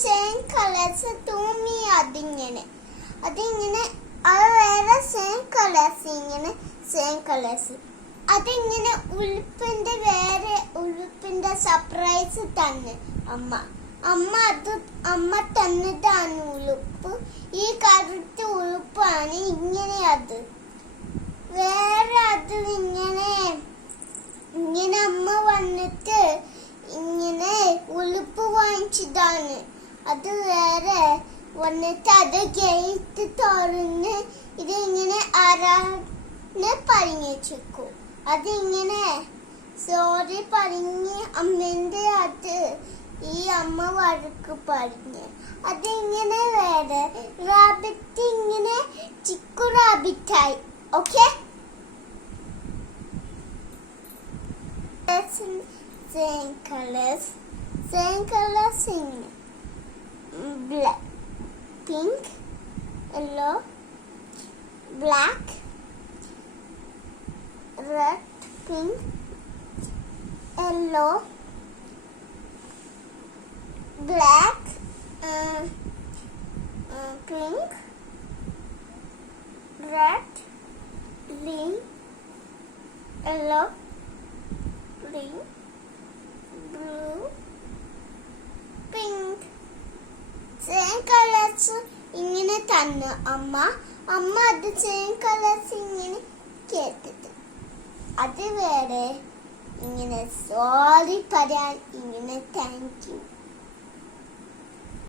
Same colours തൂങ്ങി അതിങ്ങനെ അത് വേറെ സെയിം കളേഴ്സ് ഇങ്ങനെ സെയിം കളേഴ്സ് അതിങ്ങനെ ഉടുപ്പിന്റെ വേറെ ഉടുപ്പിന്റെ സർപ്രൈസ് തന്നെ അമ്മ തന്നതാണ് ഉടുപ്പ്. ഈ കറുത്ത ഉടുപ്പാണ് ഇങ്ങനെ അത് വേറെ അത് ഇങ്ങനെ അമ്മ വന്നിട്ട് ഇങ്ങനെ ഉടുപ്പ് വാങ്ങിച്ചതാണ്. അത് വേറെ വന്നിട്ട് അത് ഗേറ്റ് തുറന്ന് ഇതിങ്ങനെ ആരാന്ന് പറഞ്ഞേക്കും. അതിങ്ങനെ സോറി പറഞ്ഞ് അമ്മേന്റെ അത് ഈ അമ്മ വഴക്ക് പറഞ്ഞ് അതിങ്ങനെ വേറെ റാബിറ്റ് ഇങ്ങനെ ചിക്കു റാബിറ്റായി. Okay, same colors in black, pink, yellow, black, red, pink, yellow, black, pink, red, green, yellow, green, blue, pink. Same colours ഇങ്ങനെ തന്നു അമ്മ അത് സെയിം കളേഴ്സ് ഇങ്ങനെ കേട്ടിട്ട് അത് വേറെ ഇങ്ങനെ സോറി പറയാൻ ഇങ്ങനെ താങ്ക് യു.